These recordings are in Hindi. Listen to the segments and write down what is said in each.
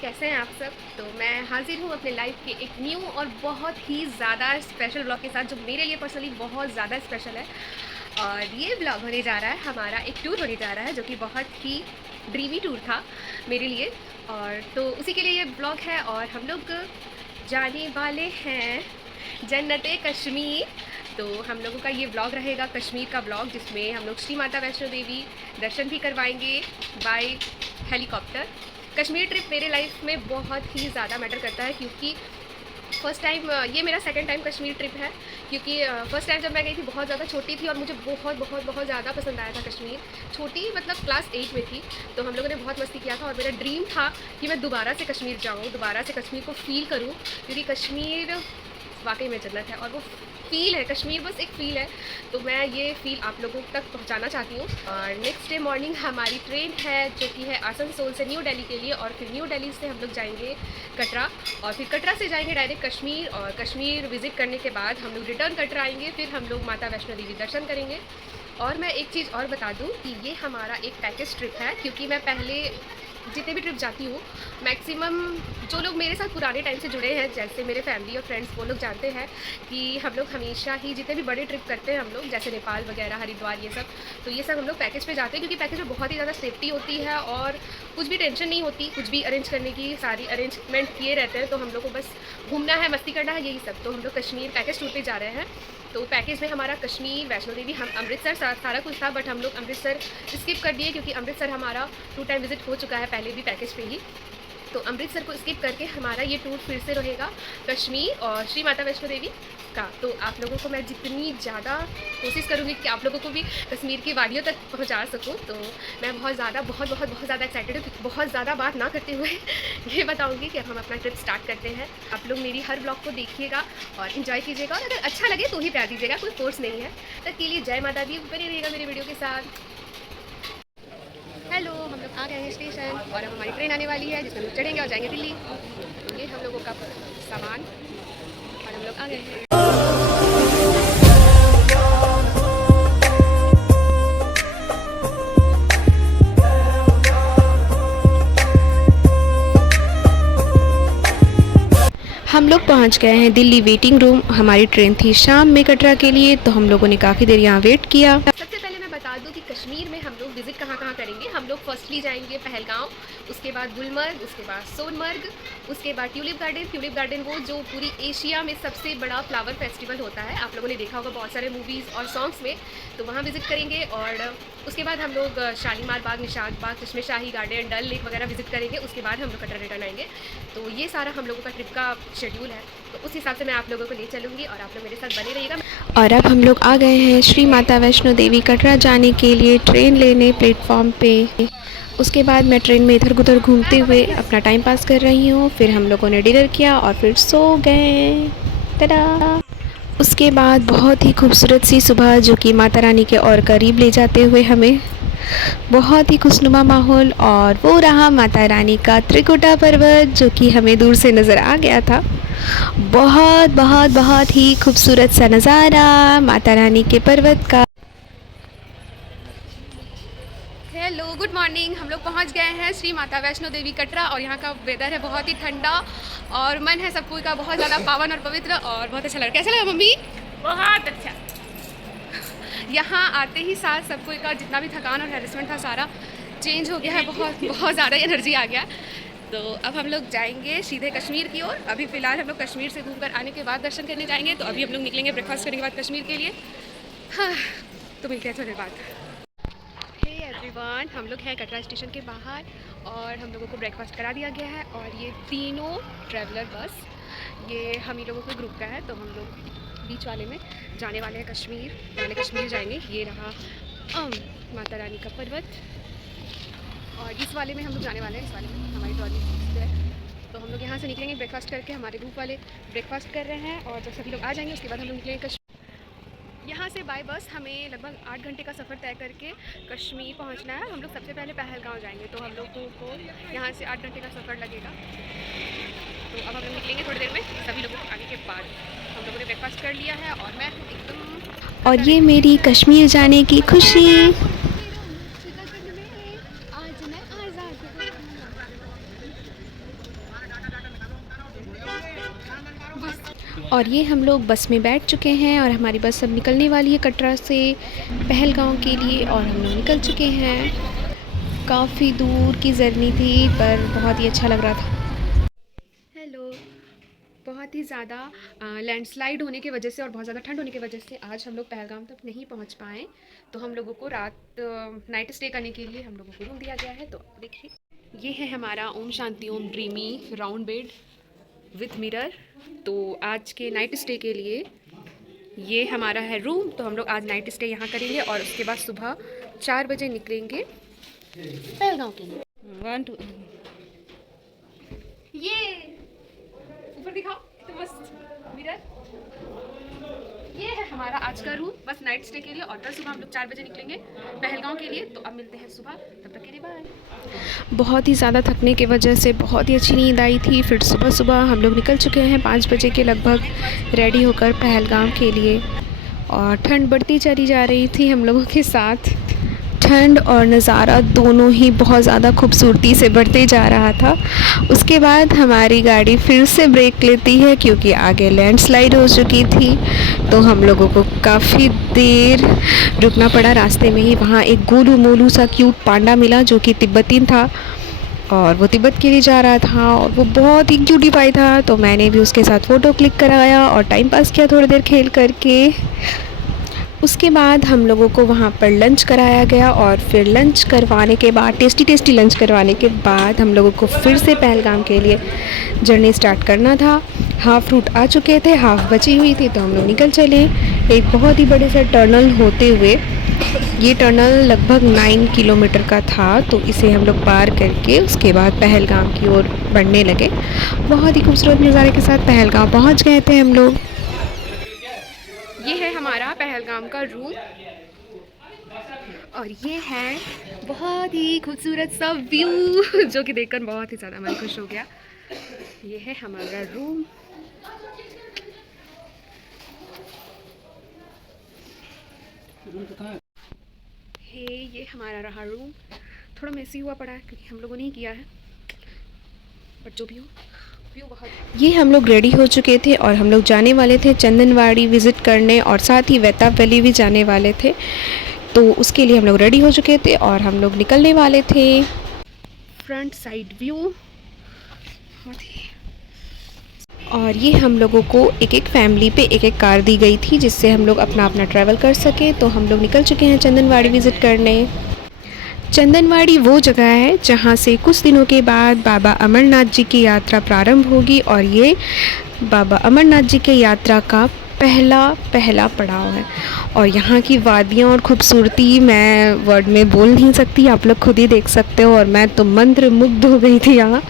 कैसे हैं आप सब। तो मैं हाजिर हूँ अपने लाइफ के एक न्यू और बहुत ही ज़्यादा स्पेशल ब्लॉग के साथ, जो मेरे लिए पर्सनली बहुत ज़्यादा स्पेशल है। और ये ब्लॉग होने जा रहा है, हमारा एक टूर होने जा रहा है जो कि बहुत ही ड्रीमी टूर था मेरे लिए। और तो उसी के लिए ये ब्लॉग है और हम लोग जाने वाले हैं जन्नते कश्मीर। तो हम लोगों का ये ब्लॉग रहेगा कश्मीर का ब्लॉग, जिसमें हम लोग श्री माता वैष्णो देवी दर्शन भी करवाएंगे बाय हेलीकॉप्टर। कश्मीर ट्रिप मेरे लाइफ में बहुत ही ज़्यादा मैटर करता है, क्योंकि फ़र्स्ट टाइम ये मेरा सेकंड टाइम कश्मीर ट्रिप है। क्योंकि फ़र्स्ट टाइम जब मैं गई थी बहुत ज़्यादा छोटी थी और मुझे बहुत बहुत बहुत ज़्यादा पसंद आया था कश्मीर। छोटी मतलब क्लास 8 में थी, तो हम लोगों ने बहुत मस्ती किया था और मेरा ड्रीम था कि मैं दोबारा से कश्मीर जाऊँ, दोबारा से कश्मीर को फ़ील करूँ, क्योंकि कश्मीर वाकई में जन्नत है और वो फ़ील है, कश्मीर बस एक फ़ील है। तो मैं ये फ़ील आप लोगों तक पहुंचाना चाहती हूँ। और नेक्स्ट डे मॉर्निंग हमारी ट्रेन है जो कि है आसनसोल से न्यू दिल्ली के लिए, और फिर न्यू दिल्ली से हम लोग जाएंगे कटरा, और फिर कटरा से जाएंगे डायरेक्ट कश्मीर। और कश्मीर विज़िट करने के बाद हम लोग रिटर्न कटरा आएंगे, फिर हम लोग माता वैष्णो देवी दर्शन करेंगे। और मैं एक चीज़ और बता दूँ कि ये हमारा एक पैकेज ट्रिप है, क्योंकि मैं पहले जितने भी ट्रिप जाती हूँ मैक्सिमम जो लोग मेरे साथ पुराने टाइम से जुड़े हैं, जैसे मेरे फैमिली और फ्रेंड्स, वो लोग जानते हैं कि हम लोग हमेशा ही जितने भी बड़े ट्रिप करते हैं हम लोग, जैसे नेपाल वगैरह, हरिद्वार, ये सब, तो ये सब हम लोग पैकेज पे जाते हैं, क्योंकि पैकेज में बहुत ही ज़्यादा सेफ्टी होती है और कुछ भी टेंशन नहीं होती, कुछ भी अरेंज करने की सारी अरेंजमेंट किए रहते हैं। तो हम लोग को बस घूमना है, मस्ती करना है, यही सब। तो हम लोग कश्मीर पैकेज टूर पर जा रहे हैं। तो पैकेज में हमारा कश्मीर, वैष्णो देवी, हम अमृतसर, सारा कुछ था, बट हम लोग अमृतसर स्किप कर दिए, क्योंकि अमृतसर हमारा 2 टाइम विज़िट हो चुका है पहले भी पैकेज पे ही। तो अमृतसर को स्किप करके हमारा ये टूर फिर से रहेगा कश्मीर और श्री माता वैष्णो देवी का। तो आप लोगों को मैं जितनी ज़्यादा कोशिश करूँगी कि आप लोगों को भी कश्मीर की वादियों तक पहुँचा सकूँ। तो मैं बहुत ज़्यादा एक्साइटेड हूँ। बहुत ज़्यादा बात ना करते हुए ये बताऊँगी कि अब हम अपना ट्रिप स्टार्ट करते हैं। आप लोग मेरी हर ब्लॉग को देखिएगा और इन्जॉय कीजिएगा, और अगर अच्छा लगे तो ही प्यार दीजिएगा, कोई फोर्स नहीं है। तब के लिए जय माता दी, बने रहिएगा मेरे वीडियो के साथ। हेलो, हम लोग आ गए हैं स्टेशन और अब हमारी ट्रेन आने वाली है, जिसमें हम लोग चढ़ेंगे और जाएंगे दिल्ली। तो ये हम लोगों का सामान और हम लोग आ गए हैं। हम लोग पहुंच गए हैं दिल्ली वेटिंग रूम। हमारी ट्रेन थी शाम में कटरा के लिए, तो हम लोगों ने काफ़ी देर यहाँ वेट किया। सबसे पहले मैं बता दूं कि कश्मीर में हम लोग विज़िट कहाँ करेंगे। हम लोग फर्स्टली जाएंगे पहलगांव, उसके बाद गुलमर्ग, उसके बाद सोनमर्ग, उसके बाद ट्यूलिप गार्डन वो जो पूरी एशिया में सबसे बड़ा फ्लावर फेस्टिवल होता है, आप लोगों ने देखा होगा बहुत सारे मूवीज़ और सॉन्ग्स में, तो वहाँ विज़िट करेंगे। और उसके बाद हम लोग शालीमार बाग, निशात बाग, चश्मे शाही गार्डन, डल लेक वगैरह विज़िट करेंगे। उसके बाद हम लोग कटरा रिटर्न आएंगे। तो ये सारा हम लोगों का ट्रिप का शेड्यूल है, तो उस हिसाब से मैं आप लोगों को ले चलूँगी और आप लोग मेरे साथ बने रहिएगा। और अब हम लोग आ गए हैं श्री माता वैष्णो देवी कटरा जाने के लिए ट्रेन लेने प्लेटफॉर्म पे। उसके बाद मैं ट्रेन में इधर उधर घूमते हुए अपना टाइम पास कर रही हूँ। फिर हम लोगों ने डिनर किया और फिर सो गए। टा उसके बाद बहुत ही खूबसूरत सी सुबह, जो कि माता रानी के और करीब ले जाते हुए हमें, बहुत ही खुशनुमा माहौल। और वो रहा माता रानी का त्रिकुटा पर्वत, जो कि हमें दूर से नज़र आ गया था। बहुत ही खूबसूरत सा नज़ारा माता रानी के पर्वत का। Hello, good morning. हम लोग पहुंच गए हैं श्री माता वैष्णो देवी कटरा, और यहाँ का वेदर है बहुत ही ठंडा और मन है सबको का बहुत ज़्यादा पावन और पवित्र, और बहुत अच्छा लगा। कैसा लगा मम्मी? बहुत अच्छा। यहाँ आते ही साथ सबको का जितना भी थकान और हैरेसमेंट था सारा चेंज हो गया है, बहुत ज़्यादा एनर्जी आ गया। तो अब हम लोग जाएंगे सीधे कश्मीर की ओर। अभी फ़िलहाल हम लोग कश्मीर से घूमकर आने के बाद दर्शन करने जाएंगे। तो अभी हम लोग निकलेंगे ब्रेकफास्ट करने के बाद कश्मीर के लिए। हाँ, तो मिलते हैं थोड़ी देर बाद। हे एवरीवन, हम लोग हैं कटरा स्टेशन के बाहर और हम लोगों को ब्रेकफास्ट करा दिया गया है। और ये तीनों ट्रैवलर बस, ये हम ही लोगों के ग्रुप का है। तो हम लोग बीच वाले में जाने वाले हैं कश्मीर, पहले कश्मीर जाएंगे। ये रहा माता रानी का पर्वत, और इस वाले में हम लोग जाने वाले हैं। इस वाले में हमारी ट्रॉली है। तो हम लोग यहाँ से निकलेंगे ब्रेकफास्ट करके। हमारे ग्रुप वाले ब्रेकफास्ट कर रहे हैं, और जब सभी लोग आ जाएंगे उसके बाद हम लोग निकलेंगे कश्मीर। यहाँ से बाय बस हमें लगभग 8 घंटे का सफ़र तय करके कश्मीर पहुँचना है। हम लोग सबसे पहले पहलगांव जाएंगे, तो हम लोगों को यहाँ से 8 घंटे का सफ़र लगेगा। तो अब हम लोग निकलेंगे थोड़ी देर में सभी लोगों को आने के बाद। हम लोगों ने ब्रेकफास्ट कर लिया है और मैं एकदम, और ये मेरी कश्मीर जाने की खुशी। और ये हम लोग बस में बैठ चुके हैं और हमारी बस अब निकलने वाली है कटरा से पहलगाँव के लिए और हम लोग निकल चुके हैं। काफ़ी दूर की जर्नी थी पर बहुत ही अच्छा लग रहा था। हेलो। बहुत ही ज़्यादा लैंडस्लाइड होने की वजह से और बहुत ज़्यादा ठंड होने की वजह से आज हम लोग पहलगाम तक नहीं पहुंच पाए, तो हम लोगों को रात नाइट स्टे करने के लिए हम लोगों को रूम दिया गया है। तो देखिए, ये है हमारा Om Shanti Om dreamy round bed with mirror. तो आज के नाइट स्टे के लिए ये हमारा है रूम। तो हम लोग आज नाइट स्टे यहाँ करेंगे और उसके बाद सुबह 4 बजे निकलेंगे पहलगाम के लिए। 1 2 ये ऊपर दिखाओ तो मस्त मिरर। ये है हमारा आज का रूम बस नाइट स्टे के लिए, और कल सुबह हम लोग 4 बजे निकलेंगे पहलगाम के लिए। तो अब मिलते हैं सुबह, तब तक के लिए बाय। बहुत ही ज़्यादा थकने की वजह से बहुत ही अच्छी नींद आई थी। फिर सुबह सुबह हम लोग निकल चुके हैं 5 बजे के लगभग रेडी होकर पहलगाम के लिए। और ठंड बढ़ती चली जा रही थी हम लोगों के साथ। ठंड और नज़ारा दोनों ही बहुत ज़्यादा खूबसूरती से बढ़ते जा रहा था। उसके बाद हमारी गाड़ी फिर से ब्रेक लेती है क्योंकि आगे लैंडस्लाइड हो चुकी थी, तो हम लोगों को काफ़ी देर रुकना पड़ा रास्ते में ही। वहाँ एक गोलू मोलू सा क्यूट पांडा मिला जो कि तिब्बतीन था और वो तिब्बत के लिए जा रहा था और वो बहुत ही क्यूटी पाई था, तो मैंने भी उसके साथ फ़ोटो क्लिक कराया और टाइम पास किया थोड़ी देर खेल करके। उसके बाद हम लोगों को वहाँ पर लंच कराया गया और फिर लंच करवाने के बाद टेस्टी लंच करवाने के बाद हम लोगों को फिर से पहलगाम के लिए जर्नी स्टार्ट करना था। हाफ़ रूट आ चुके थे, हाफ़ बची हुई थी, तो हम लोग निकल चले एक बहुत ही बड़े से टनल होते हुए। ये टनल लगभग 9 किलोमीटर का था, तो इसे हम लोग पार करके उसके बाद पहलगाम की ओर बढ़ने लगे। बहुत ही खूबसूरत नज़ारे के साथ पहलगाम पहुँच गए थे हम लोग। ये है हमारा पहलगाम का रूम और ये है बहुत ही खूबसूरत सा व्यू जो कि देखकर बहुत ही ज़्यादा मन खुश हो गया। ये है हमारा रूम। ये हमारा रहा रूम। थोड़ा मेसी हुआ पड़ा है क्योंकि हम लोगों ने ही किया है, बट जो भी हो व्यू बहुत। ये हम लोग रेडी हो चुके थे और हम लोग जाने वाले थे चंदनवाड़ी विज़िट करने और साथ ही वेताब वैली भी जाने वाले थे, तो उसके लिए हम लोग रेडी हो चुके थे और हम लोग निकलने वाले थे। फ्रंट साइड व्यू और ये हम लोगों को एक फैमिली पे एक कार दी गई थी जिससे हम लोग अपना ट्रैवल कर सके। तो हम लोग निकल चुके हैं चंदनवाड़ी विज़िट करने। चंदनवाड़ी वो जगह है जहाँ से कुछ दिनों के बाद बाबा अमरनाथ जी की यात्रा प्रारंभ होगी और ये बाबा अमरनाथ जी की यात्रा का पहला पड़ाव है। और यहाँ की वादियाँ और ख़ूबसूरती मैं वर्ड में बोल नहीं सकती, आप लोग खुद ही देख सकते हो। और मैं तो मंत्र मुग्ध हो गई थी यहाँ।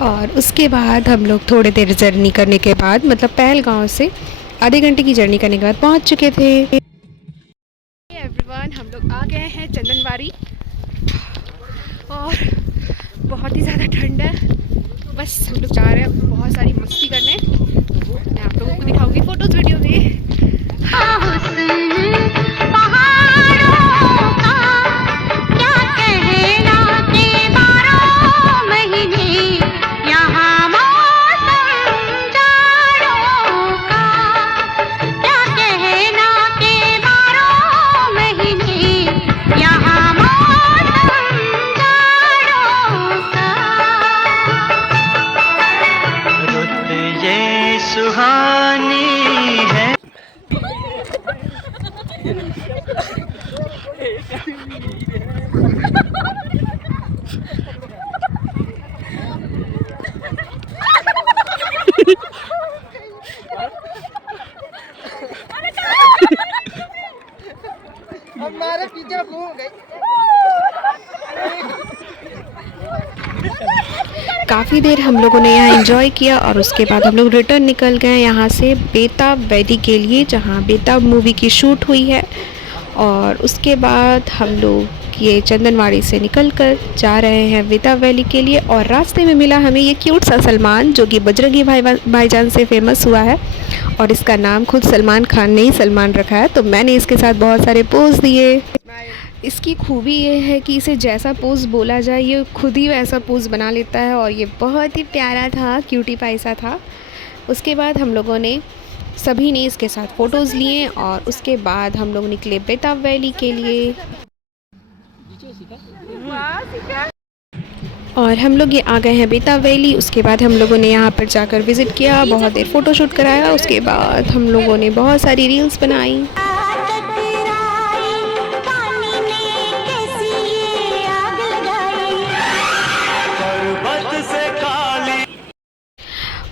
और उसके बाद हम लोग थोड़ी देर जर्नी करने के बाद, मतलब पहलगाँव से आधे घंटे की जर्नी करने के बाद पहुँच चुके थे। एवरीवन, हम लोग आ गए हैं चंदनवाड़ी और बहुत ही ज़्यादा ठंड है। बस हम लोग जा रहे हैं बहुत सारी मस्ती करने, तो मैं आप लोगों को दिखाऊंगी फोटोज वीडियो में। हमारे पीछे भूल गई। काफ़ी देर हम लोगों ने यहाँ एंजॉय किया और उसके बाद हम लोग रिटर्न निकल गए यहाँ से बेताब वैली के लिए, जहाँ बेताब मूवी की शूट हुई है। और उसके बाद हम लोग ये चंदनवाड़ी से निकलकर जा रहे हैं बेताब वैली के लिए। और रास्ते में मिला हमें ये क्यूट सा सलमान जो कि बजरंगी भाईजान से फेमस हुआ है और इसका नाम खुद सलमान खान ने ही सलमान रखा है। तो मैंने इसके साथ बहुत सारे पोज दिए। इसकी खूबी ये है कि इसे जैसा पोज़ बोला जाए ये खुद ही वैसा पोज़ बना लेता है और ये बहुत ही प्यारा था, क्यूटी पाई सा था। उसके बाद हम लोगों ने सभी ने इसके साथ फ़ोटोज़ लिए और उसके बाद हम लोग निकले बेताब वैली के लिए। और हम लोग ये आ गए हैं बेताब वैली। उसके बाद हम लोगों ने यहाँ पर जाकर विज़िट किया, बहुत देर फ़ोटोशूट कराया। उसके बाद हम लोगों ने बहुत सारी रील्स बनाई।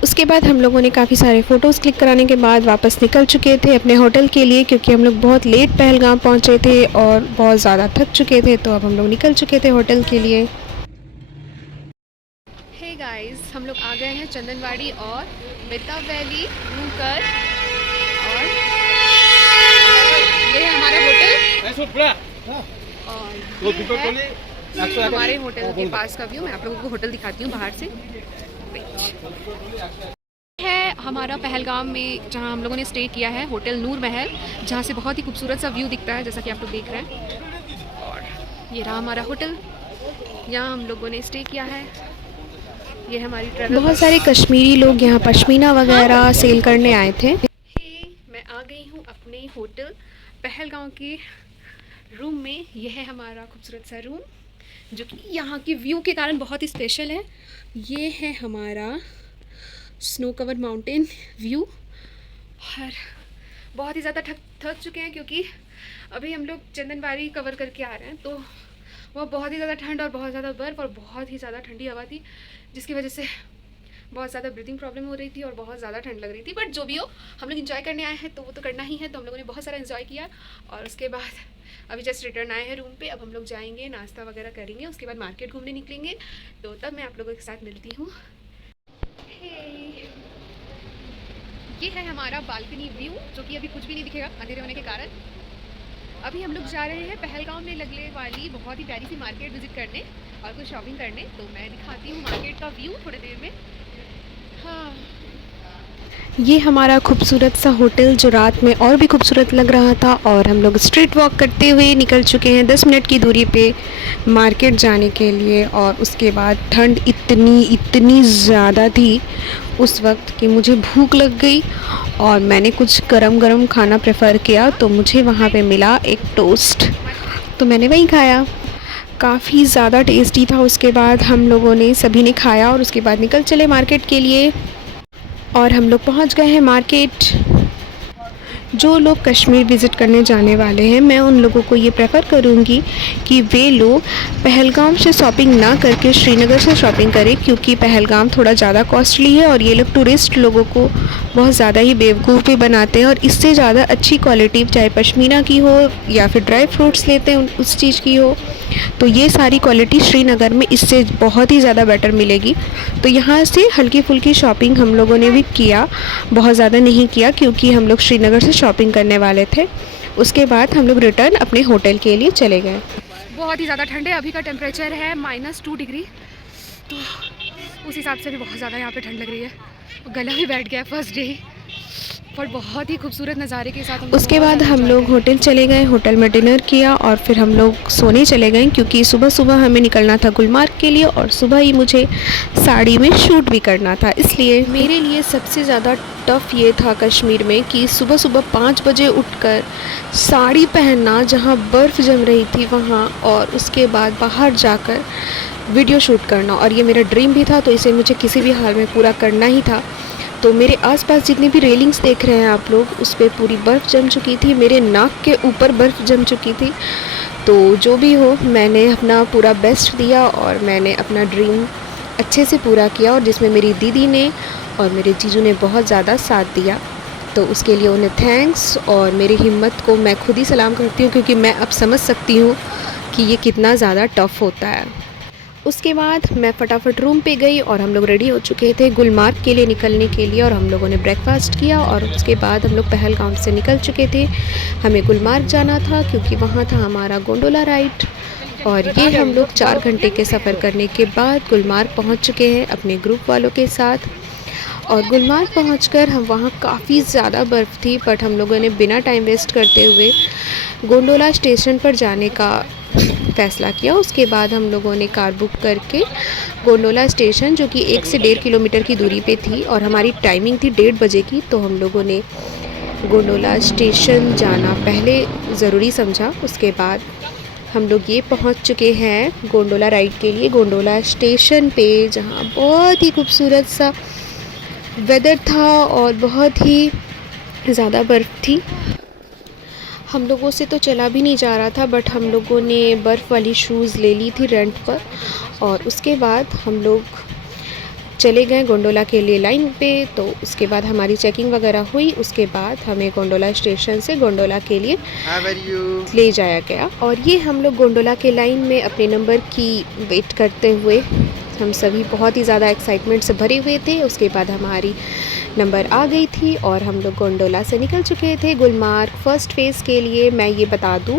उसके बाद हम लोगों ने काफ़ी सारे फ़ोटोज़ क्लिक कराने के बाद वापस निकल चुके थे अपने होटल के लिए, क्योंकि हम लोग बहुत लेट पहलगाम पहुँचे थे और बहुत ज़्यादा थक चुके थे। तो अब हम लोग निकल चुके थे होटल के लिए। हे गाइस, हम लोग आ गए हैं चंदनवाड़ी और बेताब वैली घूम कर। और ये है हमारा होटल और ये है हमारे होटल के पास का व्यू। मैं आप लोगों को होटल दिखाती हूँ बाहर से। है हमारा पहलगाम में जहाँ हम लोगों ने स्टे किया है, होटल नूर महल, जहाँ से बहुत ही खूबसूरत सा व्यू दिखता है, जैसा कि आप लोग देख रहे हैं। और ये रहा हमारा होटल, यहाँ हम लोगों ने स्टे किया है। ये है हमारी ट्रैवल। बहुत सारे कश्मीरी लोग यहाँ पश्मीना वगैरह सेल करने आए थे। मैं आ गई हूँ अपने होटल पहलगाम के रूम में। यह है हमारा खूबसूरत सा रूम, जो कि यहाँ की व्यू के कारण बहुत ही स्पेशल है। ये है हमारा स्नो कवर माउंटेन व्यू। और बहुत ही ज़्यादा थक चुके हैं, क्योंकि अभी हम लोग चंदनवाड़ी कवर करके आ रहे हैं। तो वह बहुत ही ज़्यादा ठंड और बहुत ज़्यादा बर्फ़ और बहुत ही ज़्यादा ठंडी हवा थी, जिसकी वजह से बहुत ज़्यादा ब्रीथिंग प्रॉब्लम हो रही थी और बहुत ज़्यादा ठंड लग रही थी। बट जो भी हो, हम लोग इन्जॉय करने आए हैं तो वो तो करना ही है। तो हम लोगों ने बहुत सारा इन्जॉय किया और उसके बाद अभी जस्ट रिटर्न आए हैं रूम पे। अब हम लोग जाएंगे, नाश्ता वगैरह करेंगे, उसके बाद मार्केट घूमने निकलेंगे। तो तब मैं आप लोगों के साथ मिलती हूँ। ये है हमारा बालकनी व्यू, जो कि अभी कुछ भी नहीं दिखेगा अंधेरे होने के कारण। अभी हम लोग जा रहे हैं पहलगाम में लगने वाली बहुत ही प्यारी सी मार्केट विजिट करने और कुछ शॉपिंग करने। तो मैं दिखाती हूँ मार्केट का व्यू थोड़ी देर में। हाँ, ये हमारा खूबसूरत सा होटल, जो रात में और भी खूबसूरत लग रहा था। और हम लोग स्ट्रीट वॉक करते हुए निकल चुके हैं 10 मिनट की दूरी पे मार्केट जाने के लिए। और उसके बाद ठंड इतनी ज़्यादा थी उस वक्त कि मुझे भूख लग गई और मैंने कुछ गरम खाना प्रेफर किया। तो मुझे वहाँ पे मिला एक टोस्ट, तो मैंने वही खाया। काफ़ी ज़्यादा टेस्टी था। उसके बाद हम लोगों ने सभी ने खाया और उसके बाद निकल चले मार्केट के लिए। और हम लोग पहुंच गए हैं मार्केट। जो लोग कश्मीर विज़िट करने जाने वाले हैं, मैं उन लोगों को ये प्रेफर करूँगी कि वे लोग पहलगाम से शॉपिंग ना करके श्रीनगर से शॉपिंग करें, क्योंकि पहलगाम थोड़ा ज़्यादा कॉस्टली है और ये लोग टूरिस्ट लोगों को बहुत ज़्यादा ही बेवकूफ़ भी बनाते हैं। और इससे ज़्यादा अच्छी क्वालिटी, चाहे पश्मीना की हो या फिर ड्राई फ्रूट्स लेते हैं उस चीज़ की हो, तो ये सारी क्वालिटी श्रीनगर में इससे बहुत ही ज़्यादा बेटर मिलेगी। तो यहाँ से हल्की फुल्की शॉपिंग हम लोगों ने भी किया, बहुत ज़्यादा नहीं किया, क्योंकि हम लोग श्रीनगर से शॉपिंग करने वाले थे। उसके बाद हम लोग रिटर्न अपने होटल के लिए चले गए। बहुत ही ज़्यादा ठंड है। अभी का टेम्परेचर है -2 डिग्री, तो उस हिसाब से भी बहुत ज़्यादा यहाँ पे ठंड लग रही है। गला भी बैठ गया फर्स्ट डे, पर बहुत ही खूबसूरत नज़ारे के साथ। उसके बाद हम लोग होटल चले गए, होटल में डिनर किया और फिर हम लोग सोने चले गए, क्योंकि सुबह हमें निकलना था गुलमार्ग के लिए और सुबह ही मुझे साड़ी में शूट भी करना था। इसलिए मेरे लिए सबसे ज़्यादा टफ़ ये था कश्मीर में कि सुबह 5 बजे उठकर साड़ी पहनना, जहाँ बर्फ़ जम रही थी वहाँ, और उसके बाद बाहर जाकर वीडियो शूट करना। और ये मेरा ड्रीम भी था, तो इसे मुझे किसी भी हाल में पूरा करना ही था। तो मेरे आसपास जितनी भी रेलिंग्स देख रहे हैं आप लोग, उस पर पूरी बर्फ़ जम चुकी थी, मेरे नाक के ऊपर बर्फ़ जम चुकी थी। तो जो भी हो, मैंने अपना पूरा बेस्ट दिया और मैंने अपना ड्रीम अच्छे से पूरा किया, और जिसमें मेरी दीदी ने और मेरे जीजू ने बहुत ज़्यादा साथ दिया। तो उसके लिए उन्हें थैंक्स। और मेरी हिम्मत को मैं खुद ही सलाम करती हूँ, क्योंकि मैं अब समझ सकती हूँ कि ये कितना ज़्यादा टफ़ होता है। उसके बाद मैं फटाफट रूम पे गई और हम लोग रेडी हो चुके थे गुलमार्ग के लिए निकलने के लिए, और हम लोगों ने ब्रेकफास्ट किया और उसके बाद हम लोग पहलगाम से निकल चुके थे। हमें गुलमार्ग जाना था, क्योंकि वहाँ था हमारा गोंडोला राइड। और ये हम लोग 4 घंटे के सफ़र करने के बाद गुलमार्ग पहुँच चुके हैं अपने ग्रुप वालों के साथ। और गुलमार्ग पहुंचकर हम वहाँ काफ़ी ज़्यादा बर्फ़ थी, बट हम लोगों ने बिना टाइम वेस्ट करते हुए गोंडोला स्टेशन पर जाने का फ़ैसला किया। उसके बाद हम लोगों ने कार बुक करके गोंडोला स्टेशन, जो कि 1 से 1.5 किलोमीटर की दूरी पे थी और हमारी टाइमिंग थी 1:30 बजे की, तो हम लोगों ने गोंडोला स्टेशन जाना पहले ज़रूरी समझा। उसके बाद हम लोग ये पहुंच चुके हैं गोंडोला राइड के लिए गोंडोला स्टेशन पे, जहां बहुत ही खूबसूरत सा वेदर था और बहुत ही ज़्यादा बर्फ़ थी। हम लोगों से तो चला भी नहीं जा रहा था, बट हम लोगों ने बर्फ़ वाली शूज़ ले ली थी रेंट पर और उसके बाद हम लोग चले गए गोंडोला के लिए लाइन पे। तो उसके बाद हमारी चेकिंग वगैरह हुई। उसके बाद हमें गोंडोला स्टेशन से गोंडोला के लिए ले जाया गया और ये हम लोग गोंडोला के लाइन में अपने नंबर की वेट करते हुए हम सभी बहुत ही ज़्यादा एक्साइटमेंट से भरे हुए थे। उसके बाद हमारी नंबर आ गई थी और हम लोग गोंडोला से निकल चुके थे गुलमार्ग फ़र्स्ट फ़ेज़ के लिए। मैं ये बता दूं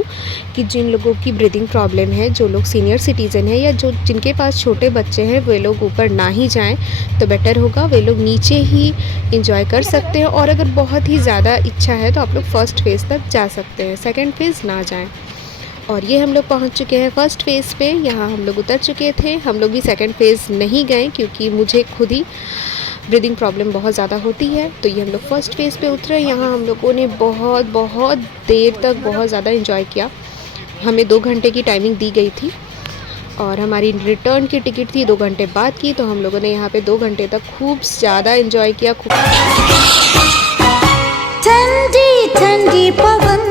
कि जिन लोगों की ब्रीदिंग प्रॉब्लम है, जो लोग सीनियर सिटीज़न हैं या जो जिनके पास छोटे बच्चे हैं, वे लोग ऊपर ना ही जाएं तो बेटर होगा। वे लोग नीचे ही इंजॉय कर सकते हैं और अगर बहुत ही ज़्यादा इच्छा है तो आप लोग फ़र्स्ट फ़ेज़ तक जा सकते हैं, सेकेंड फ़ेज़ ना जाएँ। और ये हम लोग पहुंच चुके हैं फ़र्स्ट फ़ेज़ पे। यहाँ हम लोग उतर चुके थे। हम लोग भी सेकंड फ़ेज़ नहीं गए क्योंकि मुझे खुद ही ब्रीदिंग प्रॉब्लम बहुत ज़्यादा होती है। तो ये हम लोग फ़र्स्ट फ़ेज़ पे उतरे। यहाँ हम लोगों ने बहुत देर तक बहुत ज़्यादा इंजॉय किया। हमें 2 घंटे की टाइमिंग दी गई थी और हमारी रिटर्न की टिकट थी 2 घंटे बाद की। तो हम लोगों ने यहाँ पे 2 घंटे तक खूब ज़्यादा इंजॉय किया। ठंडी ठंडी पवन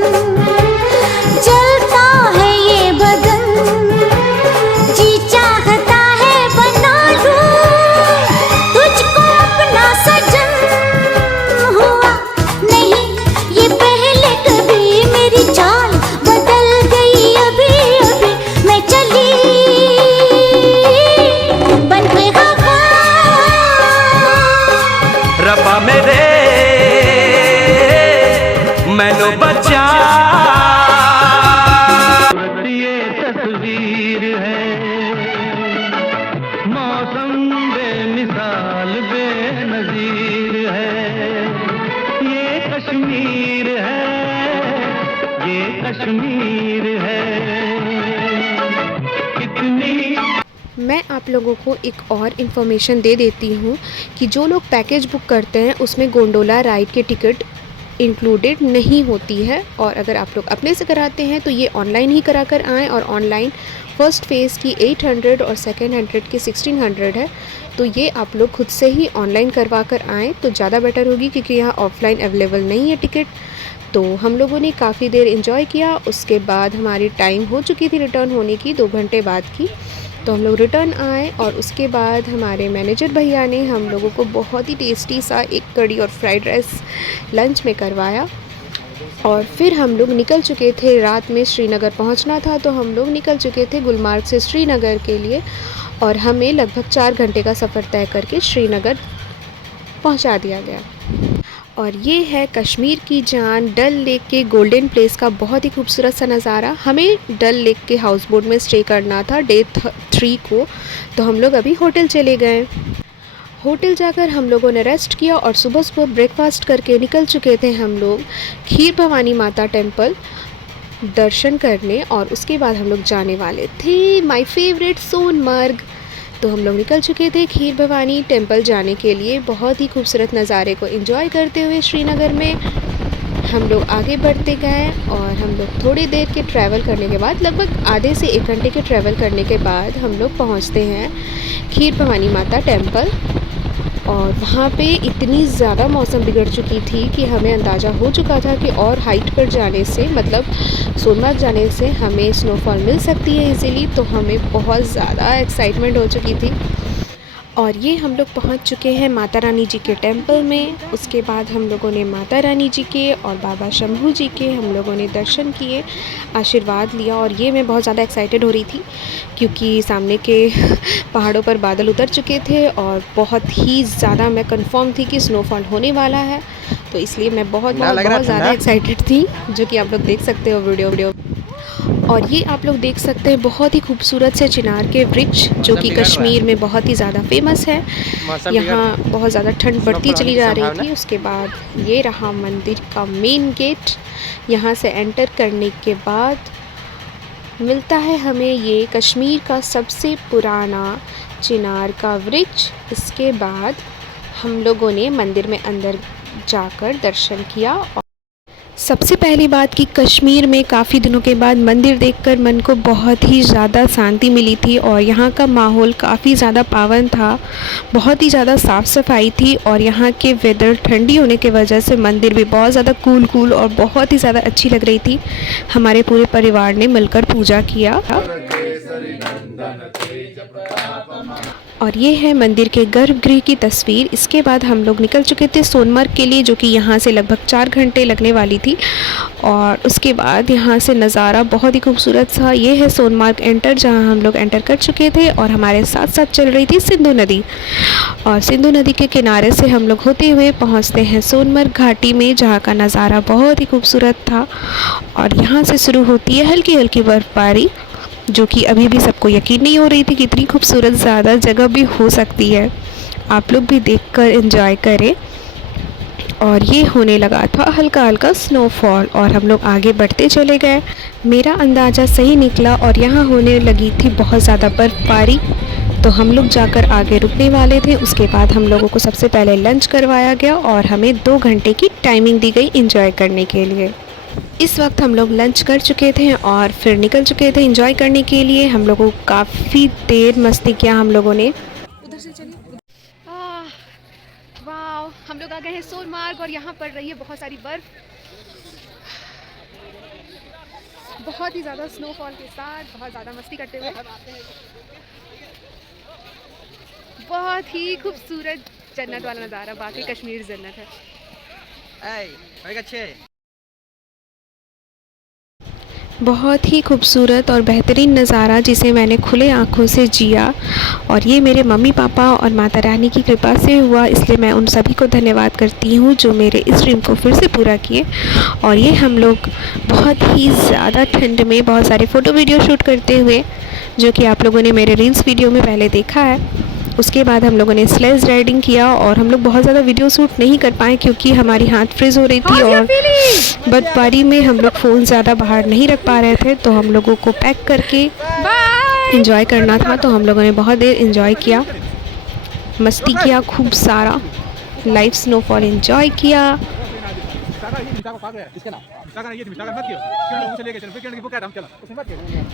चलता है ये बदन, जी चाहता है बना लूं तुझको अपना सजन। हुआ नहीं ये पहले कभी, मेरी चाल बदल गई अभी अभी, मैं चली बन के हवा। रब्बा मेरे मैनू बचा, ये तस्वीर है मौसम बेमिसाल बेनज़ीर है। ये कश्मीर है कितनी। मैं आप लोगों को एक और इन्फॉर्मेशन दे देती हूँ कि जो लोग पैकेज बुक करते हैं उसमें गोंडोला राइड की टिकट इंक्लूडेड नहीं होती है। और अगर आप लोग अपने से कराते हैं तो ये ऑनलाइन ही करा कर आएँ। और ऑनलाइन फ़र्स्ट फ़ेज़ की 800 और सेकेंड 100 की 1600 है। तो ये आप लोग खुद से ही ऑनलाइन करवा कर आएँ तो ज़्यादा बेटर होगी, क्योंकि यहाँ ऑफ़लाइन अवेलेबल नहीं है टिकट। तो हम लोगों ने काफ़ी देर इंजॉय किया। उसके बाद हमारी टाइम हो चुकी थी रिटर्न होने की 2 घंटे बाद की। तो हम लोग रिटर्न आए और उसके बाद हमारे मैनेजर भैया ने हम लोगों को बहुत ही टेस्टी सा एक कड़ी और फ्राइड राइस लंच में करवाया। और फिर हम लोग निकल चुके थे, रात में श्रीनगर पहुंचना था तो हम लोग निकल चुके थे गुलमार्ग से श्रीनगर के लिए। और हमें लगभग 4 घंटे का सफ़र तय करके श्रीनगर पहुंचा दिया गया। और ये है कश्मीर की जान, डल लेक के गोल्डन प्लेस का बहुत ही खूबसूरत सा नज़ारा। हमें डल लेक के हाउस बोट में स्टे करना था डे 3 को। तो हम लोग अभी होटल चले गए। होटल जाकर हम लोगों ने रेस्ट किया और सुबह सुबह ब्रेकफास्ट करके निकल चुके थे हम लोग खीर भवानी माता टेम्पल दर्शन करने। और उसके बाद हम लोग जाने वाले थे माय फेवरेट सोनमर्ग। तो हम लोग निकल चुके थे खीर भवानी टेम्पल जाने के लिए, बहुत ही खूबसूरत नज़ारे को एंजॉय करते हुए श्रीनगर में हम लोग आगे बढ़ते गए। और हम लोग थोड़ी देर के ट्रैवल करने के बाद, लगभग आधे से 1 घंटे के ट्रैवल करने के बाद हम लोग पहुंचते हैं खीर भवानी माता टेम्पल। और वहाँ पे इतनी ज़्यादा मौसम बिगड़ चुकी थी कि हमें अंदाज़ा हो चुका था कि और हाइट पर जाने से, मतलब सोनमर्ग जाने से हमें स्नोफॉल मिल सकती है इजीली। तो हमें बहुत ज़्यादा एक्साइटमेंट हो चुकी थी। और ये हम लोग पहुंच चुके हैं माता रानी जी के टेम्पल में। उसके बाद हम लोगों ने माता रानी जी के और बाबा शंभू जी के हम लोगों ने दर्शन किए, आशीर्वाद लिया। और ये मैं बहुत ज़्यादा एक्साइटेड हो रही थी क्योंकि सामने के पहाड़ों पर बादल उतर चुके थे और बहुत ही ज़्यादा मैं कंफर्म थी कि स्नोफॉल होने वाला है। तो इसलिए मैं बहुत ज़्यादा एक्साइटेड थी, जो कि आप लोग देख सकते हो वीडियो। और ये आप लोग देख सकते हैं बहुत ही खूबसूरत से चिनार के वृक्ष, जो कि कश्मीर में बहुत ही ज़्यादा फेमस है। यहाँ बहुत ज़्यादा ठंड बढ़ती चली जा रही थी। उसके बाद ये रहा मंदिर का मेन गेट। यहाँ से एंटर करने के बाद मिलता है हमें ये कश्मीर का सबसे पुराना चिनार का वृक्ष। इसके बाद हम लोगों ने मंदिर में अंदर जाकर दर्शन किया। और सबसे पहली बात कि कश्मीर में काफ़ी दिनों के बाद मंदिर देखकर मन को बहुत ही ज़्यादा शांति मिली थी और यहाँ का माहौल काफ़ी ज़्यादा पावन था, बहुत ही ज़्यादा साफ़ सफाई थी और यहाँ के वेदर ठंडी होने की वजह से मंदिर भी बहुत ज़्यादा कूल और बहुत ही ज़्यादा अच्छी लग रही थी। हमारे पूरे परिवार ने मिलकर पूजा किया। और ये है मंदिर के गर्भगृह की तस्वीर। इसके बाद हम लोग निकल चुके थे सोनमर्ग के लिए, जो कि यहाँ से लगभग 4 घंटे लगने वाली थी। और उसके बाद यहाँ से नज़ारा बहुत ही खूबसूरत था। ये है सोनमर्ग एंटर, जहाँ हम लोग एंटर कर चुके थे और हमारे साथ साथ चल रही थी सिंधु नदी। और सिंधु नदी के किनारे से हम लोग होते हुए पहुँचते हैं सोनमर्ग घाटी में, जहाँ का नज़ारा बहुत ही खूबसूरत था। और यहाँ से शुरू होती है हल्की हल्की बर्फ़बारी, जो कि अभी भी सबको यकीन नहीं हो रही थी कि इतनी खूबसूरत ज़्यादा जगह भी हो सकती है। आप लोग भी देखकर एंजॉय करें। और ये होने लगा था हल्का हल्का स्नोफॉल और हम लोग आगे बढ़ते चले गए। मेरा अंदाज़ा सही निकला और यहाँ होने लगी थी बहुत ज़्यादा बर्फ़बारी, तो हम लोग जाकर आगे रुकने वाले थे। उसके बाद हम लोगों को सबसे पहले लंच करवाया गया और हमें 2 घंटे की टाइमिंग दी गई एंजॉय करने के लिए। इस वक्त हम लोग लंच कर चुके थे और फिर निकल चुके थे एंजॉय करने के लिए। हम लोगों को काफ़ी देर मस्ती किया हम लोगों ने। उधर से चलिए। वाह, हम लोग आ गए हैं सोनमार्ग और यहाँ पड़ रही है बहुत सारी बर्फ, बहुत ही ज़्यादा स्नोफॉल के साथ, बहुत ज़्यादा मस्ती करते हुए। बहुत ही खूबसूरत जन्नत वाला नज़ारा, बाकी कश्मीर जन्नत है। बहुत ही खूबसूरत और बेहतरीन नज़ारा जिसे मैंने खुले आँखों से जिया। और ये मेरे मम्मी पापा और माता रानी की कृपा से हुआ, इसलिए मैं उन सभी को धन्यवाद करती हूँ जो मेरे इस ड्रीम को फिर से पूरा किए। और ये हम लोग बहुत ही ज़्यादा ठंड में बहुत सारे फ़ोटो वीडियो शूट करते हुए, जो कि आप लोगों ने मेरे रील्स वीडियो में पहले देखा है। उसके बाद हम लोगों ने स्लेज राइडिंग किया और हम लोग बहुत ज़्यादा वीडियो शूट नहीं कर पाए क्योंकि हमारी हाथ फ्रीज़ हो रही थी और बर्फबारी में हम लोग फ़ोन ज़्यादा बाहर नहीं रख पा रहे थे, तो हम लोगों को पैक करके एंजॉय करना था। तो हम लोगों ने बहुत देर एंजॉय किया, मस्ती किया, खूब सारा लाइव स्नोफॉल एंजॉय किया।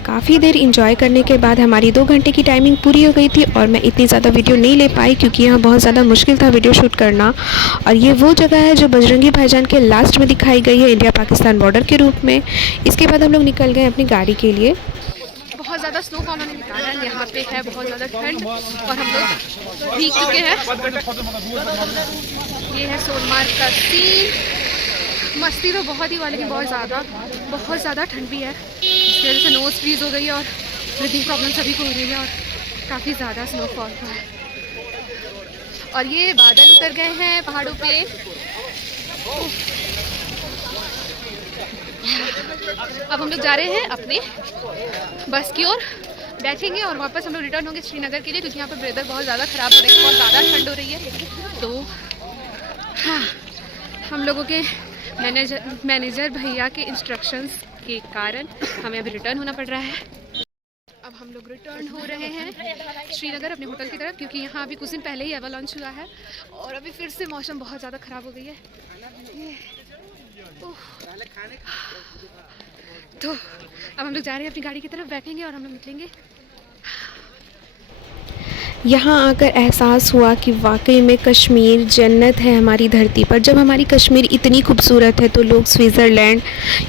काफ़ी देर इंजॉय करने के बाद हमारी 2 घंटे की टाइमिंग पूरी हो गई थी और मैं इतनी ज़्यादा वीडियो नहीं ले पाई क्योंकि यहाँ बहुत ज़्यादा मुश्किल था वीडियो शूट करना। और ये वो जगह है जो बजरंगी भाईजान के लास्ट में दिखाई गई है, इंडिया पाकिस्तान बॉर्डर के रूप में। इसके बाद हम लोग निकल गए अपनी गाड़ी के लिए। बहुत ज़्यादा स्नोफॉल होने के कारण यहाँ पे है बहुत ज़्यादा ठंड और हम लोग भीग चुके हैं। ये है सोनमार्ग का सीन। मस्ती तो बहुत ही हुआ लेकिन बहुत ज़्यादा ठंड भी है, इसकी वजह से नोज फ्रीज हो गई है और ब्रीथिंग प्रॉब्लम सभी को हो रही है और काफ़ी ज़्यादा स्नोफॉल हुआ है। और ये बादल उतर गए हैं पहाड़ों पे। अब हम लोग जा रहे हैं अपने बस की ओर, बैठेंगे और वापस हम लोग रिटर्न होंगे श्रीनगर के लिए क्योंकि यहाँ पर वेदर बहुत ज़्यादा ख़राब हो रही है, बहुत ज़्यादा ठंड हो रही है। तो हाँ, हम लोगों के मैनेजर भैया के इंस्ट्रक्शंस के कारण हमें अभी रिटर्न होना पड़ रहा है। अब हम लोग रिटर्न हो रहे हैं श्रीनगर अपने होटल की तरफ क्योंकि यहाँ अभी कुछ दिन पहले ही एवलांच हुआ है और अभी फिर से मौसम बहुत ज़्यादा ख़राब हो गई है। तो अब हम लोग जा रहे हैं अपनी गाड़ी की तरफ, बैठेंगे और हम लोग निकलेंगे। यहाँ आकर एहसास हुआ कि वाकई में कश्मीर जन्नत है हमारी धरती पर। जब हमारी कश्मीर इतनी खूबसूरत है तो लोग स्विट्ज़रलैंड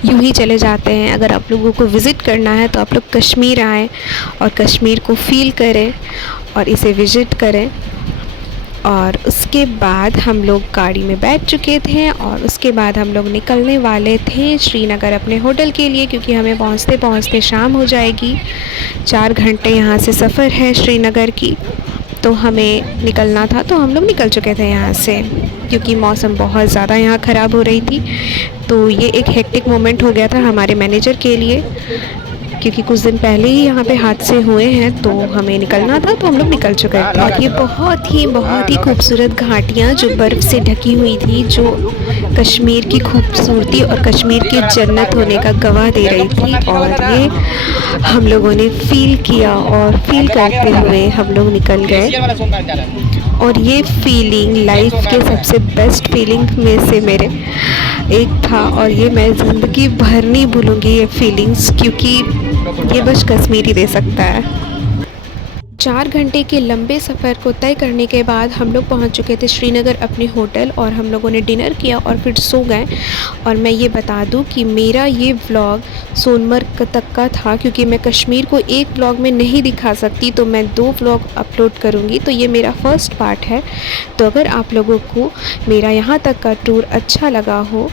यूं ही चले जाते हैं। अगर आप लोगों को विज़िट करना है तो आप लोग कश्मीर आएँ और कश्मीर को फ़ील करें और इसे विज़िट करें। और उसके बाद हम लोग गाड़ी में बैठ चुके थे और उसके बाद हम लोग निकलने वाले थे श्रीनगर अपने होटल के लिए क्योंकि हमें पहुंचते पहुंचते शाम हो जाएगी। 4 घंटे यहाँ से सफ़र है श्रीनगर की, तो हमें निकलना था। तो हम लोग निकल चुके थे यहाँ से क्योंकि मौसम बहुत ज़्यादा यहाँ ख़राब हो रही थी। तो ये एक हेक्टिक मोमेंट हो गया था हमारे मैनेजर के लिए। क्योंकि कुछ दिन पहले ही यहाँ पे हादसे हुए हैं, तो हमें निकलना था, तो हम लोग निकल चुके थे। और ये बहुत ही खूबसूरत घाटियाँ जो बर्फ़ से ढकी हुई थी, जो कश्मीर की खूबसूरती और कश्मीर की जन्नत होने का गवाह दे रही थी। और ये हम लोगों ने फ़ील किया और फ़ील करते हुए हम लोग निकल गए। और ये फीलिंग लाइफ के सबसे बेस्ट फीलिंग में से मेरे एक था, और ये मैं ज़िंदगी भर नहीं भूलूँगी ये फीलिंग्स, क्योंकि ये बस कश्मीर ही दे सकता है। 4 घंटे के लंबे सफ़र को तय करने के बाद हम लोग पहुंच चुके थे श्रीनगर अपने होटल, और हम लोगों ने डिनर किया और फिर सो गए। और मैं ये बता दूं कि मेरा ये व्लॉग सोनमर्ग तक का था, क्योंकि मैं कश्मीर को एक व्लॉग में नहीं दिखा सकती, तो मैं 2 व्लॉग अपलोड करूंगी। तो ये मेरा फर्स्ट पार्ट है। तो अगर आप लोगों को मेरा यहाँ तक का टूर अच्छा लगा हो,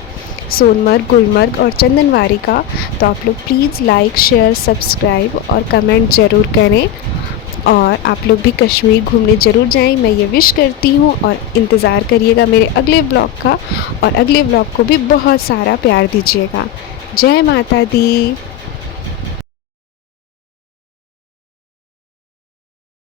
सोनमर्ग, गुलमर्ग और चंदनवारी का, तो आप लोग प्लीज़ लाइक, शेयर, सब्सक्राइब और कमेंट ज़रूर करें। और आप लोग भी कश्मीर घूमने ज़रूर जाएं, मैं ये विश करती हूँ। और इंतज़ार करिएगा मेरे अगले ब्लॉग का, और अगले ब्लॉग को भी बहुत सारा प्यार दीजिएगा। जय माता दी।